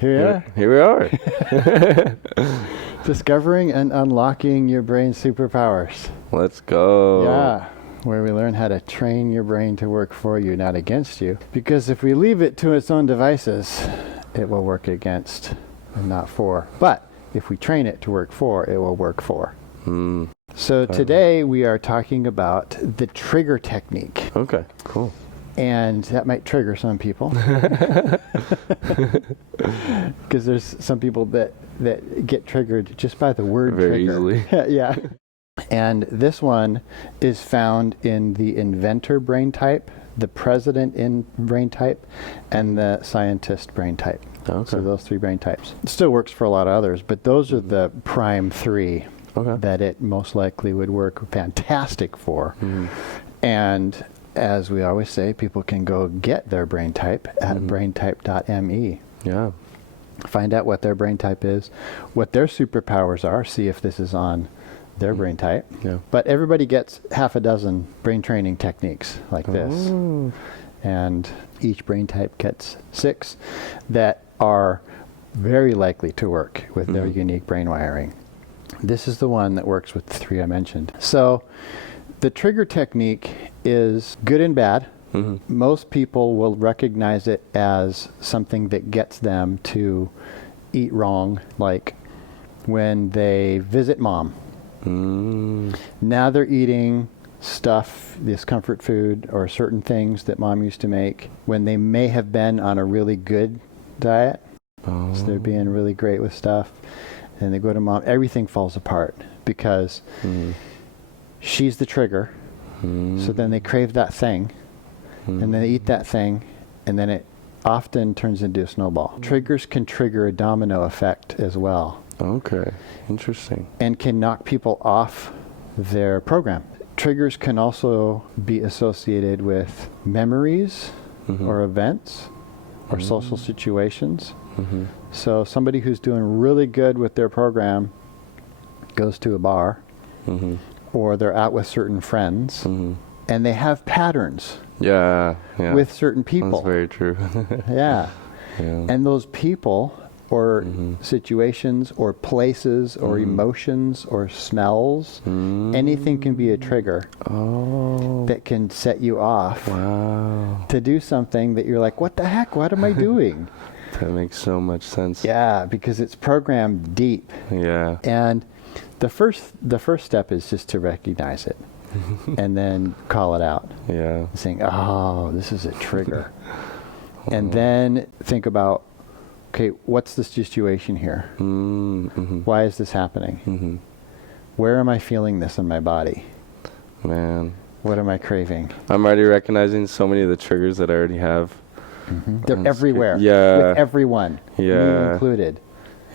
Here we are. Discovering and unlocking your brain's superpowers. Let's go. Yeah, where we learn how to train your brain to work for you, not against you. Because if we leave it to its own devices, it will work against and not for. But if we train it to work for, it will work for. So today we are talking about the trigger technique. Okay, cool. And that might trigger some people. Because there's some people that get triggered just by the word very trigger. Easily. Yeah. And this one is found in the inventor brain type, the president in brain type, and the scientist brain type. Okay. So those three brain types. It still works for a lot of others, but those are the prime three that it most likely would work fantastic for. And as we always say, people can go get their brain type at braintype.me. Yeah. Find out what their brain type is, what their superpowers are, see if this is on their brain type. Yeah. But everybody gets half a dozen brain training techniques like this. And each brain type gets 6 that are very likely to work with their unique brain wiring. This is the one that works with the 3 I mentioned. So the trigger technique is good and bad. Most people will recognize it as something that gets them to eat wrong, like when they visit mom. Now they're eating stuff, this comfort food, or certain things that mom used to make when they may have been on a really good diet. So they're being really great with stuff. And they go to mom, everything falls apart because she's the trigger. So then they crave that thing. And then they eat that thing, and then it often turns into a snowball. Triggers can trigger a domino effect as well. Okay, interesting. And can knock people off their program. Triggers can also be associated with memories or events or social situations. So somebody who's doing really good with their program goes to a bar, or they're out with certain friends, and they have patterns. Yeah. With certain people. That's very true. Yeah. And those people or situations or places or emotions or smells, anything can be a trigger that can set you off to do something that you're like, what the heck? What am I doing? That makes so much sense. Yeah, because it's programmed deep. Yeah. And the first step is just to recognize it. And then call it out. Yeah. Saying, oh, this is a trigger. And then think about, okay, what's the situation here? Why is this happening? Where am I feeling this in my body? Man. What am I craving? I'm already recognizing so many of the triggers that I already have. They're everywhere. Yeah. With everyone. Me included.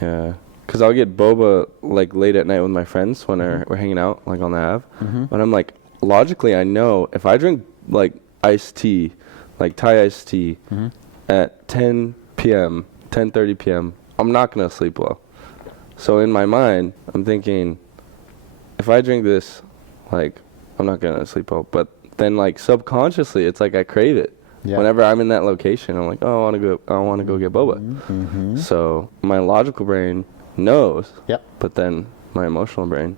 Yeah. Because I'll get boba like late at night with my friends when we're hanging out like on the Ave. But I'm like, logically I know if I drink like iced tea, like Thai iced tea at 10 p.m., 10:30 p.m., I'm not going to sleep well. So in my mind, I'm thinking, if I drink this, like, I'm not going to sleep well. But then like subconsciously, it's like I crave it. Yeah. Whenever I'm in that location, I'm like, oh, I want to go get boba. So my logical brain knows, but then my emotional brain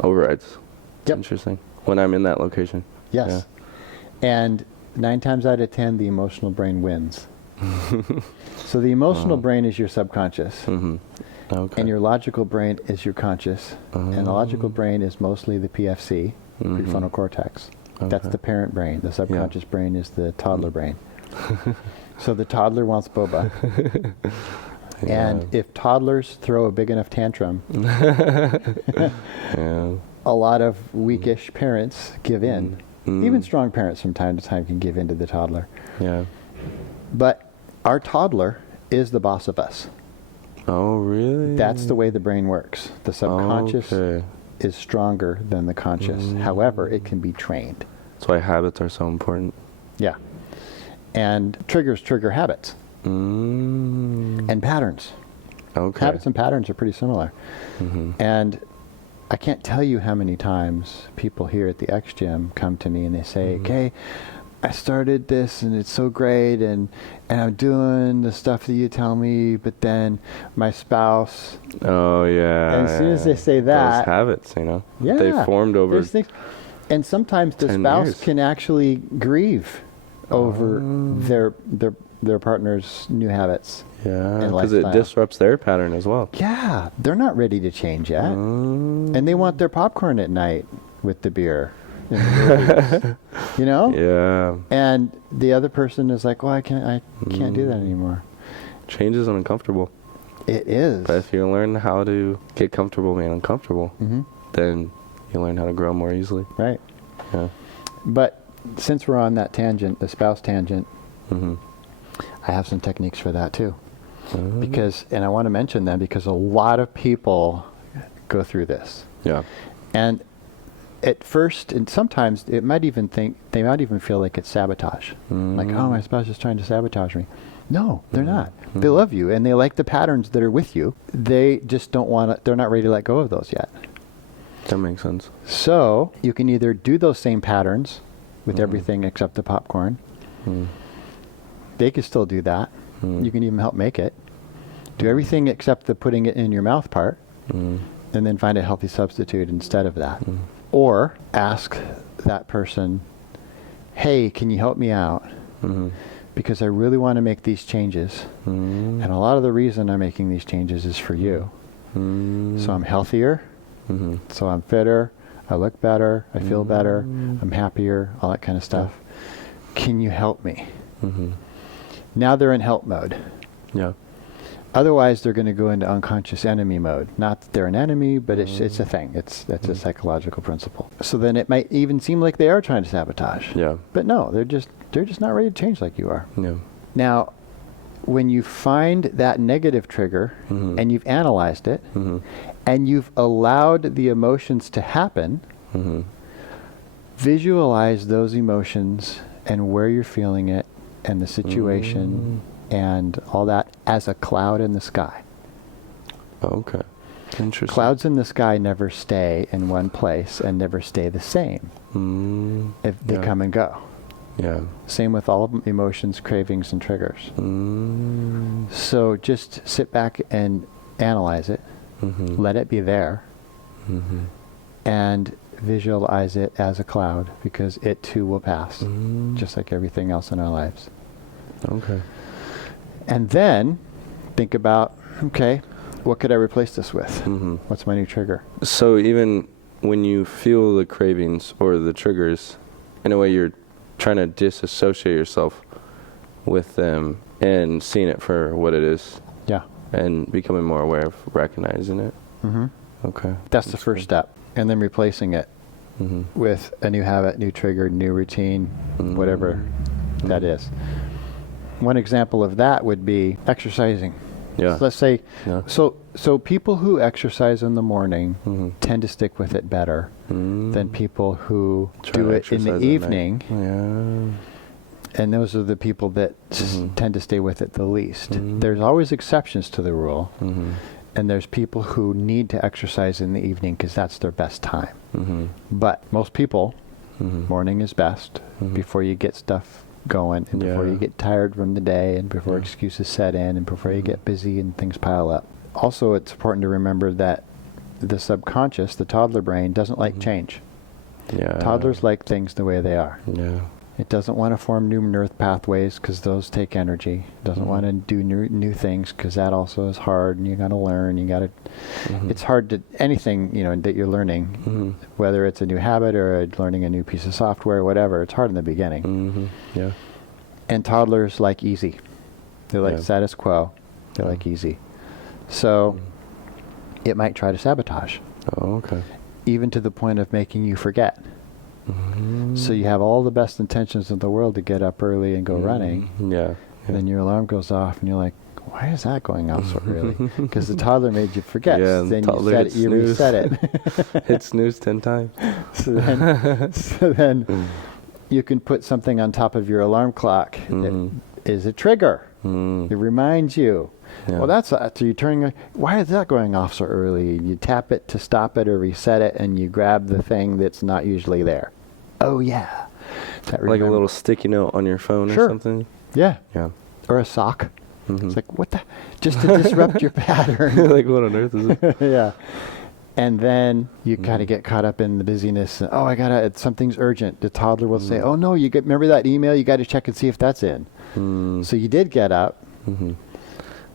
overrides. Interesting. When I'm in that location. Yes. Yeah. And 9 times out of 10, the emotional brain wins. So the emotional brain is your subconscious. Okay. And your logical brain is your conscious. And the logical brain is mostly the PFC, prefrontal cortex. That's the parent brain. The subconscious brain is the toddler brain. So the toddler wants boba. And if toddlers throw a big enough tantrum, a lot of weakish parents give in. Even strong parents from time to time can give in to the toddler. Yeah. But our toddler is the boss of us. Oh, really? That's the way the brain works. The subconscious is stronger than the conscious. However, it can be trained. That's why habits are so important. Yeah. And triggers trigger habits. And patterns. Okay. Habits and patterns are pretty similar. And I can't tell you how many times people here at the X Gym come to me and they say, okay, I started this and it's so great and I'm doing the stuff that you tell me, but then my spouse. Oh yeah. And as soon as they say that, those habits, you know, yeah, they formed over. there's things, and sometimes the 10 spouse years. can actually grieve over their partner's new habits. Yeah, and because it lifestyle. disrupts their pattern as well. Yeah, they're not ready to change yet, and they want their popcorn at night with the beer. In the movies, you know? Yeah. And the other person is like, well, I can't do that anymore. Change is uncomfortable. It is. But if you learn how to get comfortable being uncomfortable, then you learn how to grow more easily. Right. Yeah. But since we're on that tangent, the spouse tangent, Mm-hmm. I have some techniques for that too. Because, and I want to mention them because a lot of people go through this. Yeah. And at first, and sometimes they might even feel like it's sabotage. Like, oh, my spouse is trying to sabotage me. No, they're not. They love you and they like the patterns that are with you. They just don't want to, they're not ready to let go of those yet. That makes sense. So you can either do those same patterns with everything except the popcorn. They can still do that. You can even help make it. Do everything except the putting it in your mouth part, and then find a healthy substitute instead of that. Or ask that person, hey, can you help me out? Because I really want to make these changes. And a lot of the reason I'm making these changes is for you. So I'm healthier. So I'm fitter. I look better. I feel better. I'm happier. All that kind of stuff. Can you help me? Now they're in help mode. Yeah. Otherwise, they're going to go into unconscious enemy mode. Not that they're an enemy, but it's a thing. That's a psychological principle. So then it might even seem like they are trying to sabotage. Yeah. But no, they're just not ready to change like you are. Yeah. Now, when you find that negative trigger and you've analyzed it and you've allowed the emotions to happen, visualize those emotions and where you're feeling it and the situation and all that as a cloud in the sky. Okay. Interesting. Clouds in the sky never stay in one place and never stay the same. If they come and go. Yeah. Same with all of emotions, cravings, and triggers. So just sit back and analyze it. Let it be there. And visualize it as a cloud because it too will pass, just like everything else in our lives. Okay. And then think about, okay, what could I replace this with? What's my new trigger? So even when you feel the cravings or the triggers, in a way you're trying to disassociate yourself with them and seeing it for what it is. Yeah. And becoming more aware of recognizing it. Okay. That's the first step. And then replacing it with a new habit, new trigger, new routine, whatever that is. One example of that would be exercising. Yeah. So let's say, Yeah. so people who exercise in the morning tend to stick with it better than people who Try do to it in the exercise at night. evening. Yeah. And those are the people that tend to stay with it the least. There's always exceptions to the rule. And there's people who need to exercise in the evening because that's their best time. But most people, morning is best before you get stuff going and before you get tired from the day and before excuses set in and before you get busy and things pile up. Also, it's important to remember that the subconscious, the toddler brain, doesn't like change. Yeah. Toddlers like things the way they are. Yeah. It doesn't want to form new neural pathways because those take energy. It doesn't want to do new things because that also is hard and you got to learn. You got to. It's hard to anything that you're learning, whether it's a new habit or learning a new piece of software, whatever. It's hard in the beginning. Yeah. And toddlers like easy. They like status quo. They like easy. So it might try to sabotage. Oh, okay. Even to the point of making you forget. So you have all the best intentions in the world to get up early and go running. Yeah. And then your alarm goes off and you're like, why is that going off so early? Because the toddler made you forget. Yeah, Then toddler you reset it. Hit snooze 10 times. So then you can put something on top of your alarm clock that is a trigger. It reminds you. Yeah. Well, so you're turning. Why is that going off so early? You tap it to stop it or reset it, and you grab the thing that's not usually there. Oh yeah, that Like a remember- little sticky note on your phone Sure. or something. Yeah. Yeah. Or a sock. Mhm. It's like, what the? Just to disrupt your pattern. Like what on earth is it? Yeah. And then you kind Mm-hmm. of get caught up in the busyness. Oh, something's urgent. The toddler will say, Mm. oh no, remember that email? You got to check and see if that's in. Mm. So you did get up, Mhm.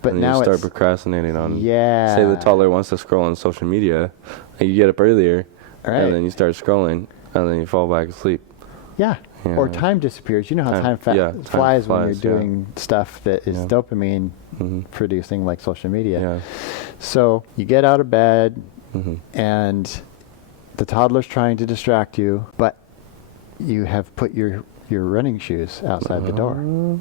but and now you start it's, procrastinating on. yeah. Say the toddler wants to scroll on social media, and you get up earlier, Right. and then you start scrolling, and then you fall back asleep. Yeah. Or Yeah. time disappears. You know how time time flies when you're flies, yeah. doing stuff that is Yeah. dopamine Mhm. producing, like social media. Yeah. So you get out of bed, Mhm. and the toddler's trying to distract you, but you have put your running shoes outside the door.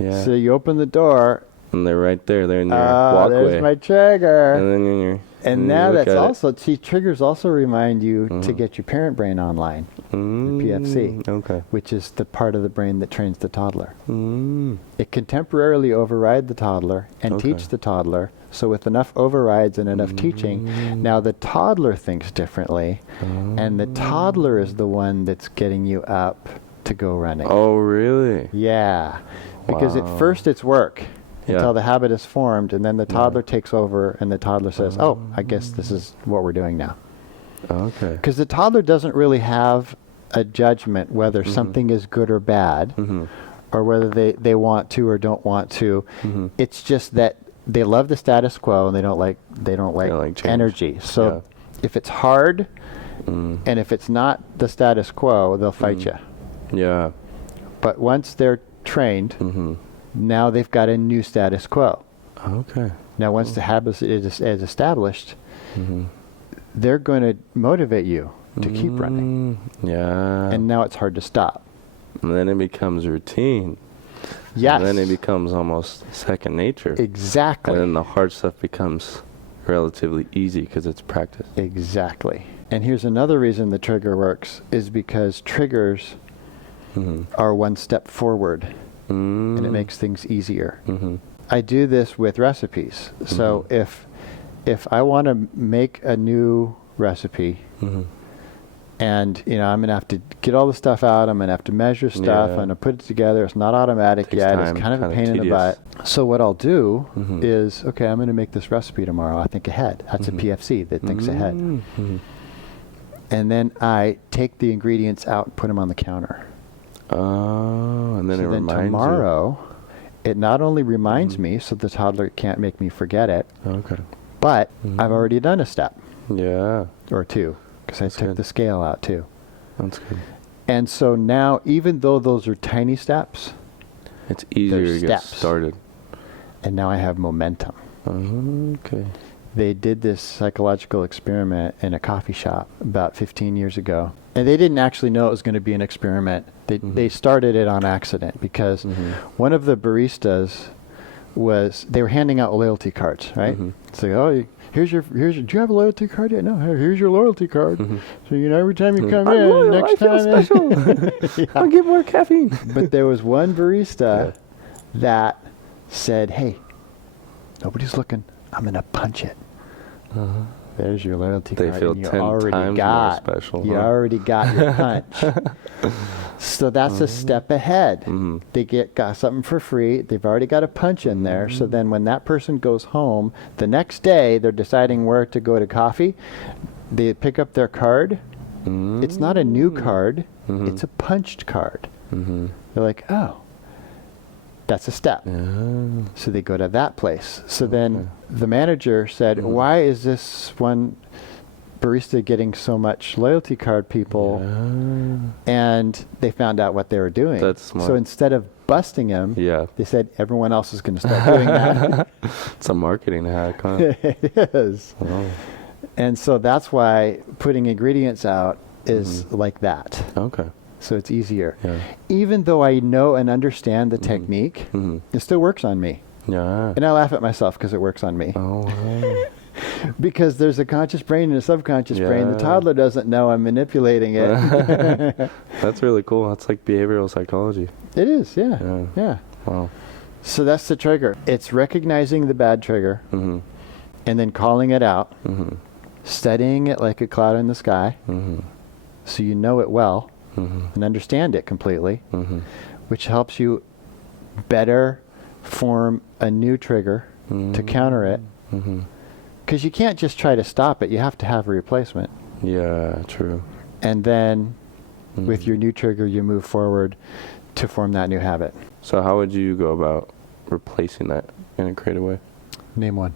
Yeah. So you open the door. And they're right there. They're in your Oh, walkway. there's my trigger. And then you're. And you now look that's at it. also, triggers also remind you to Mhm. get your parent brain online, Mm, PFC. Okay. which is the part of the brain that trains the toddler. Mm. It can temporarily override the toddler and Okay. teach the toddler. So with enough overrides and enough teaching, now the toddler thinks differently, and the toddler is the one that's getting you up to go running. Oh, really? Yeah, because at Wow. first it's work Yeah. until the habit is formed, and then the toddler takes over, and the toddler says, oh, I guess this is what we're doing now. Okay. Because the toddler doesn't really have a judgment whether something is good or bad, Mm-hmm. or whether they want to or don't want to. Mm-hmm. It's just that they love the status quo and they don't like like change. energy. So if it's hard Mm. and if it's not the status quo, they'll fight you. Yeah. But once they're trained, Mm-hmm. now they've got a new status quo. Okay. Now once the habit is established, Mm-hmm. they're going to motivate you to keep running. Yeah. And now it's hard to stop. And then it becomes routine. Yes. And then it becomes almost second nature. Exactly. And then the hard stuff becomes relatively easy because it's practice. Exactly. And here's another reason the trigger works is because triggers Mm-hmm. are one step forward, Mm. and it makes things easier. Mm-hmm. I do this with recipes. So if I want to make a new recipe, Mm-hmm. and I'm gonna have to get all the stuff out, I'm gonna have to measure stuff, Yeah. I'm gonna put it together. It's not automatic Takes yet. time, It's kind of a kinda pain in the tedious. butt. So what I'll do Mhm. is, okay, I'm gonna make this recipe tomorrow. I think ahead. That's a PFC that thinks ahead. Mm-hmm. And then I take the ingredients out and put them on the counter. Oh, and then So it then reminds tomorrow, it not only reminds me so the toddler can't make me forget it, you. Okay. but I've already done a step Yeah, or two because I That's took good. the scale out too. that's good. And so now, even though those are tiny steps, It's easier There's to get steps. started. and now I have momentum. Okay. They did this psychological experiment in a coffee shop about 15 years ago. And they didn't actually know it was going to be an experiment. They started it on accident because one of the baristas they were handing out loyalty cards, right? So, oh, here's your, do you have a loyalty card yet? No, here's your loyalty card. So, every time you come I'm in, loyal, next I feel time. special. I'll get more caffeine. But there was one barista that said, hey, nobody's looking. I'm going to punch it. There's your loyalty They card. feel and 10 times more special, You huh? already got your punch. So that's a step ahead. They got something for free. They've already got a punch in there. So then when that person goes home, the next day they're deciding where to go to coffee. They pick up their card. It's not a new card. It's a punched card. They're like, oh, that's a step. So they go to that place. So then the manager said, why is this one barista getting so much loyalty card people? And they found out what they were doing. That's smart. So instead of busting him, Yeah. they said everyone else is going to start doing that. It's a marketing hack, huh? It is. Oh. And so that's why putting ingredients out is like that. Okay. So it's easier. Yeah. Even though I know and understand the technique, it still works on me. Yeah. And I laugh at myself because it works on me. Oh, wow. Because there's a conscious brain and a subconscious brain. The Yeah. toddler doesn't know I'm manipulating it. That's really cool. That's like behavioral psychology. It is, yeah. Yeah. Yeah. Wow. So that's the trigger. It's recognizing the bad trigger Mm-hmm. and then calling it out, Mm-hmm. studying it like a cloud in the sky Mm-hmm. so you know it well, and understand it completely, Mm-hmm. which helps you better form a new trigger to counter it. Mm-hmm. Because you can't just try to stop it. You have to have a replacement. Yeah, true. And then with your new trigger, you move forward to form that new habit. So how would you go about replacing that in a creative way? Name one.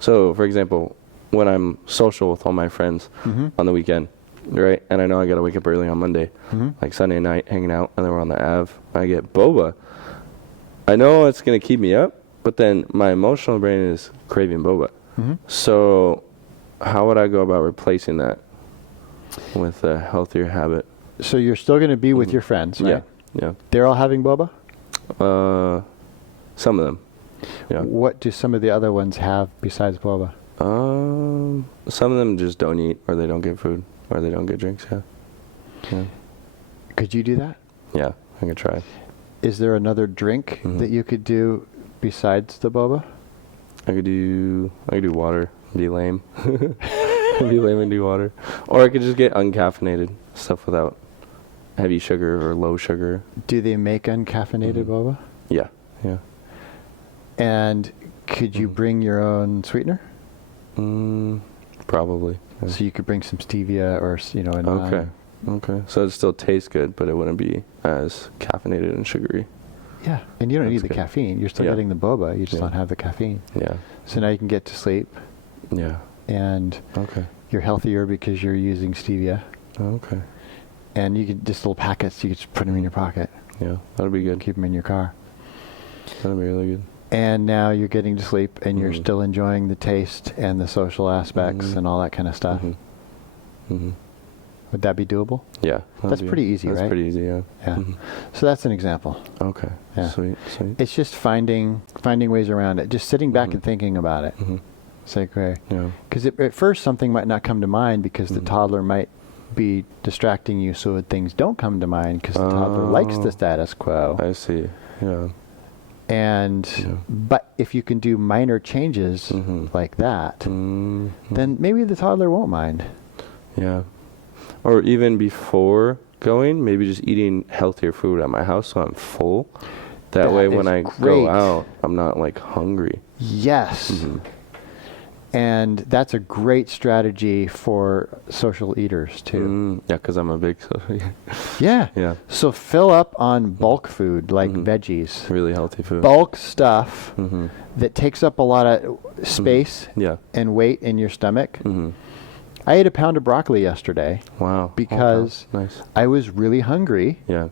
So, for example, when I'm social with all my friends on the weekend, right, and I know I got to wake up early on Monday, like Sunday night, hanging out, and then we're on the Ave, I get boba. I know it's going to keep me up, but then my emotional brain is craving boba. So how would I go about replacing that with a healthier habit? So you're still going to be with your friends, right? Yeah. They're all having boba? Some of them. Yeah. What do some of the other ones have besides boba? Some of them just don't eat, or they don't get food, or they don't get drinks. Yeah. Could you do that? Yeah, I could try. Is there another drink that you could do besides the boba? I could do water. Be lame. Be lame and do water. Or I could just get uncaffeinated stuff without heavy sugar or low sugar. Do they make uncaffeinated boba? Yeah. And could you bring your own sweetener? Probably. Yeah. So you could bring some stevia or, a Okay. So it still tastes good, but it wouldn't be as caffeinated and sugary. Yeah. And you don't need That's the good. caffeine. You're still getting the boba. You just don't have the caffeine. Yeah. So now you can get to sleep. Yeah. And Okay. you're healthier because you're using stevia. Okay. And you could just little packets. You could just put them in your pocket. Yeah, that'll be good. Keep them in your car. That'll be really good. And now you're getting to sleep, and you're still enjoying the taste and the social aspects and all that kind of stuff. Would that be doable? Yeah. That's pretty easy, right? That's pretty easy, yeah. Yeah. So that's an example. Okay. Yeah. Sweet. It's just finding ways around it. Just sitting back and thinking about it. It's like, okay. Yeah. Because at first something might not come to mind because the toddler might be distracting you, so things don't come to mind because the toddler likes the status quo. I see. Yeah. And but if you can do minor changes like that, then maybe the toddler won't mind. Yeah. Or even before going, maybe just eating healthier food at my house so I'm full. That way when I go out, I'm not like hungry. Yes. And that's a great strategy for social eaters too. Yeah, because I'm a big social eater. Yeah. So fill up on bulk food like veggies. Really healthy food. Bulk stuff that takes up a lot of space and weight in your stomach. I ate a pound of broccoli yesterday. Wow. Because nice. I was really hungry. Yeah.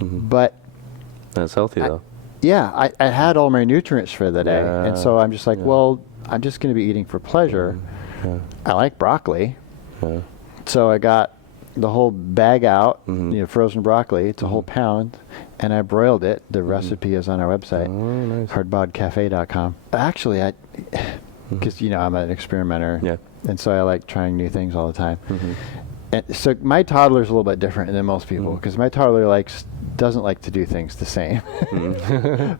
But that's healthy though. I had all my nutrients for the day. And so I'm just like, well, I'm just going to be eating for pleasure. I like broccoli. So I got the whole bag out, frozen broccoli. It's a whole pound. And I broiled it. The recipe is on our website, hardbodcafe.com. Actually, because, I'm an experimenter. Yeah. And so I like trying new things all the time. And so my toddler's a little bit different than most people because my toddler doesn't like to do things the same.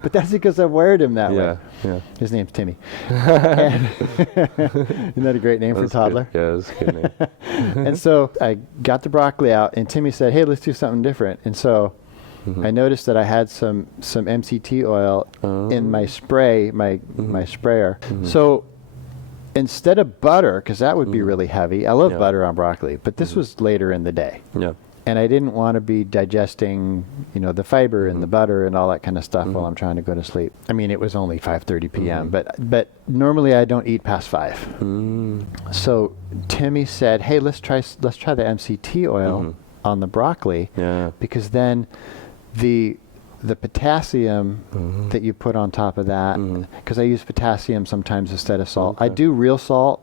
But that's because I've wired him that way. Yeah. His name's Timmy. Isn't that a great name for a toddler? Good. Yeah, that's a good name. And so I got the broccoli out, and Timmy said, hey, let's do something different. And so I noticed that I had some MCT oil in my spray, my sprayer. So instead of butter, because that would be really heavy, I love butter on broccoli, but this was later in the day. Yeah. And I didn't want to be digesting, the fiber and the butter and all that kind of stuff while I'm trying to go to sleep. I mean, it was only 5:30 p.m., but normally I don't eat past 5. So Timmy said, hey, let's try the MCT oil on the broccoli, because then the potassium that you put on top of that, because I use potassium sometimes instead of salt. I do real salt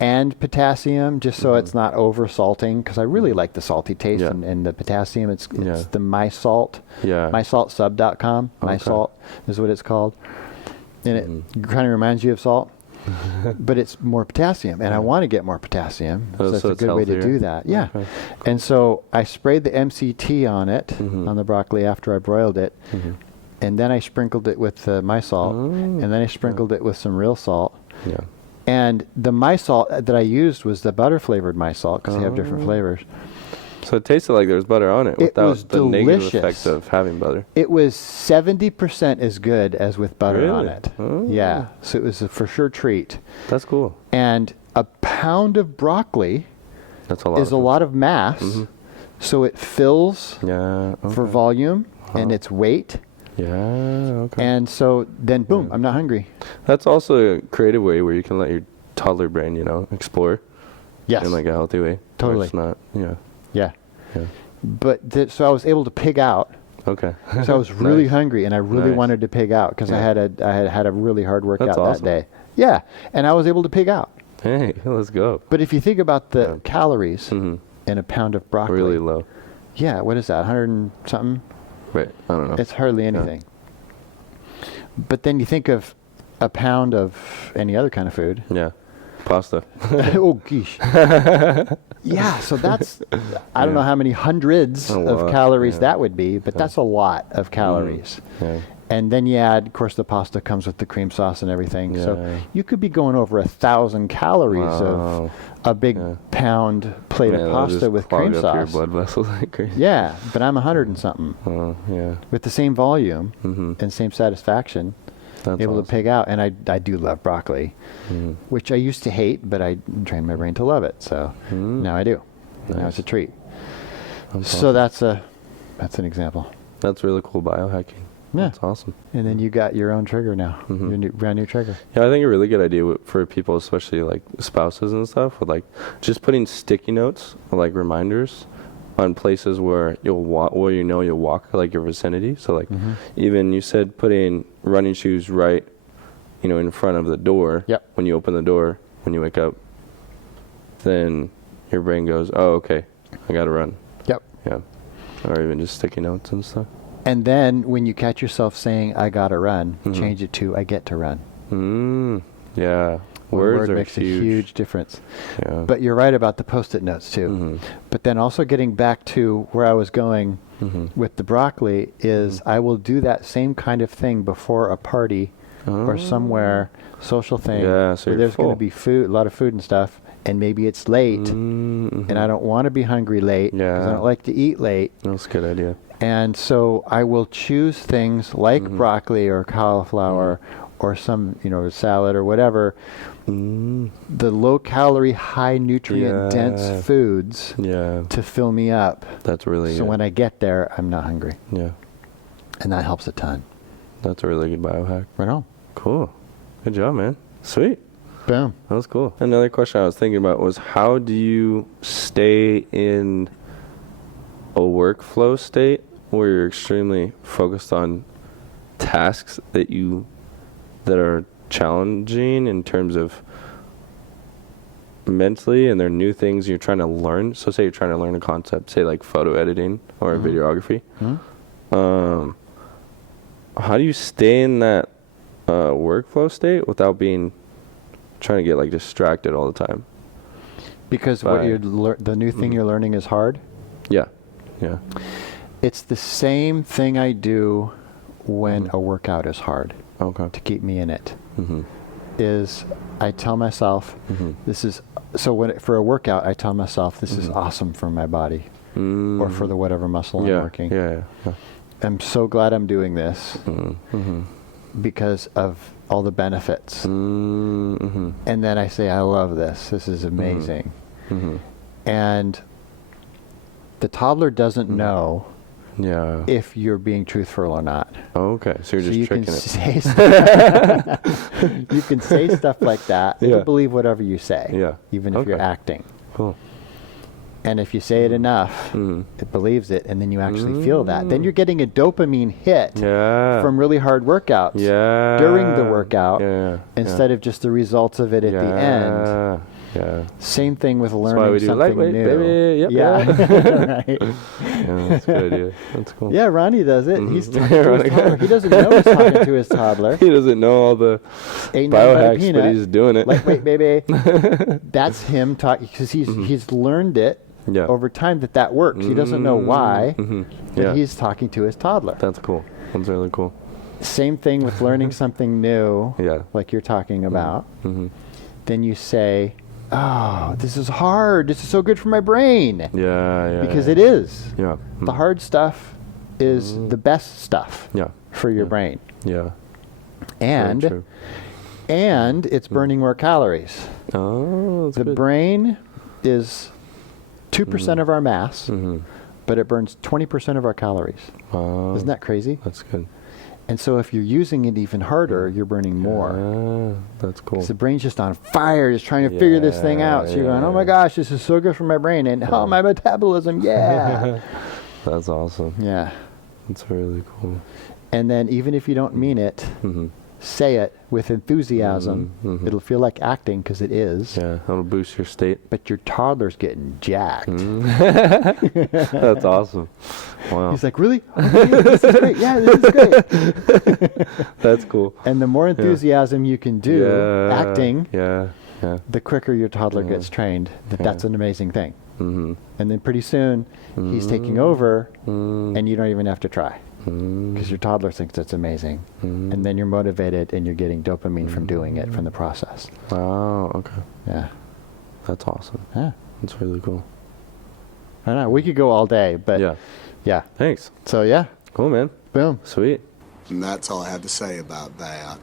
and potassium just so it's not over salting, because I really like the salty taste and the potassium. It's the MySalt, mysaltsub.com. MySalt is what it's called. And it kind of reminds you of salt. But it's more potassium, and I want to get more potassium, so it's a good way to do that. Yeah. Okay. And so I sprayed the MCT on it, on the broccoli after I broiled it, and then I sprinkled it with my salt, and then I sprinkled it with some real salt. Yeah. And the my salt that I used was the butter flavored my salt, because they have different flavors. So it tasted like there was butter on it It was without the negative delicious. effect of having butter. It was 70% as good as with butter on Really? it. Oh. Yeah, so it was a for sure treat. That's cool. And a pound of broccoli That's a lot. is a lot of mass, so it fills Yeah. Okay. for volume and its weight. Yeah. Okay. And so then, boom, I'm not hungry. That's also a creative way where you can let your toddler brain, explore Yes, in like a healthy way. Where Totally. It's not. Yeah. yeah. Yeah. But so I was able to pig out. Okay. So I was really Nice. hungry, and I really Nice. wanted to pig out because I Yeah. had a really hard workout That's awesome. that day. Yeah, and I was able to pig out. Hey, let's go. But if you think about the Yeah. calories hmm in a pound of broccoli, Really low. yeah, what is that? 100 and something? Right. I don't know. It's hardly anything. But then you think of a pound of any other kind of food. Yeah. Pasta. Oh, geesh. Yeah, so that's, I don't know how many hundreds A of lot, calories yeah. that would be, but that's a lot of calories. Yeah. And then you add, of course, the pasta comes with the cream sauce and everything. So Yeah. you could be going over 1,000 calories Wow. of a big Yeah. pound plate Man, of that'll pasta just with clog cream up sauce. your blood vessels like crazy. Yeah, but I'm 100 and something Oh, yeah. with the same volume Mm-hmm. and same satisfaction, That's able to awesome. pig out. And I do love broccoli, Mhm. which I used to hate, but I trained my brain to love it. So Mm. now I do. Now Nice. it's a treat. That's So awesome. that's an example. That's really cool biohacking. Yeah. That's awesome. And then you got your own trigger now, Mhm. your brand new trigger. Yeah, I think a really good idea for people, especially like spouses and stuff, with like just putting sticky notes or like reminders on places where you'll walk, where you'll walk like your vicinity. So like Mhm. even you said putting running shoes right, in front of the door. Yep. When you open the door when you wake up, then your brain goes, oh, okay, I gotta run. Yep. Yeah. Or even just sticky notes and stuff. And then when you catch yourself saying, I gotta run, Mhm. change it to, I get to run. Yeah. One Words word are makes huge. a huge difference. Yeah. But you're right about the Post-it notes too. Mhm. But then also getting back to where I was going Mhm. with the broccoli is I will do that same kind of thing before a party or somewhere, social thing, Yeah, so where you're there's going full. to be food, a lot of food and stuff, and maybe it's late, Mhm. and I don't want to be hungry late because I Yeah. don't like to eat late. That's a good idea. And so I will choose things like Mhm. broccoli or cauliflower or some, salad or whatever, Mm. the low calorie, high nutrient dense Yeah. foods Yeah, to fill me up. that's really So good. when I get there, I'm not hungry. Yeah, And that helps a ton. that's a really good biohack. Right on. Cool. Good job, man. Sweet. Boom. That was cool. Another question I was thinking about was how do you stay in a workflow state where you're extremely focused on tasks that are challenging in terms of mentally, and they're new things you're trying to learn. So say you're trying to learn a concept, say like photo editing or Mhm. videography. Hmm? How do you stay in that workflow state without trying to get like distracted all the time? Because the new thing Mhm. you're learning is hard. Yeah. Yeah. It's the same thing I do when Mhm. a workout is hard Okay. to keep me in it. Mm-hmm. Is I tell myself, Mm-hmm. this is, so for a workout, I tell myself this is Mhm. awesome for my body Mm-hmm. or for the whatever muscle yeah. I'm working. Yeah. Yeah. I'm so glad I'm doing this Mm-hmm. because of all the benefits. Mm-hmm. And then I say, I love this. This is amazing. Mm-hmm. And the toddler doesn't Mhm. know Yeah. if you're being truthful or not. Okay. So you're So just you can tricking it. say stuff, you can say stuff like that. Yeah. It'll believe whatever you say, Yeah. even if you're Okay. acting. Cool. And if you say it enough, Mm-hmm. it believes it, and then you actually feel that. Then you're getting a dopamine hit Yeah. from really hard workouts yeah. during the workout Yeah. instead of just the results of it at the end. Yeah. Same thing with That's why learning we do something lightweight, new. baby. Yep, yeah, right. Yeah, that's a good idea. That's cool. Yeah, Ronnie does it. Mhm. He's talking to his toddler. He doesn't know he's talking to his toddler. He doesn't know all the Ain't nothing but a biohacks, peanut. but he's doing it. Lightweight, baby. That's him talking because he's learned it Yeah. over time that works. He doesn't know why, Mm-hmm. but Yeah. he's talking to his toddler. That's cool. That's really cool. Same thing with learning something new, Yeah. like you're talking about. Mm-hmm. Then you say, oh, this is hard. This is so good for my brain. Yeah. Because it is. Yeah. The hard stuff is the best stuff Yeah. for your brain. Yeah. And Very true. and it's burning more calories. Oh, that's The good. brain is 2% of our mass, but it burns 20% of our calories. Wow. Isn't that crazy? That's good. And so if you're using it even harder, you're burning more. Yeah, that's cool. 'Cause the brain's just on fire, just trying to figure this thing out. So you're going, oh my gosh, this is so good for my brain. And oh, my metabolism, yeah. That's awesome. Yeah. That's really cool. And then even if you don't mean it, say it with enthusiasm. It'll feel like acting because it is. Yeah, that'll boost your state. But your toddler's getting jacked. That's awesome. Wow. He's like, really? Okay, this is great. Yeah, this is great. That's cool. And the more enthusiasm you can do acting, Yeah. the quicker your toddler gets trained that that's an amazing thing. And then pretty soon he's taking over and you don't even have to try because your toddler thinks that's amazing. And then you're motivated and you're getting dopamine from doing it, from the process. Wow. Okay. Yeah. That's awesome. Yeah. That's really cool. I know. We could go all day, but yeah. Thanks. So yeah, Cool, man. boom. Sweet. And that's all I have to say about that.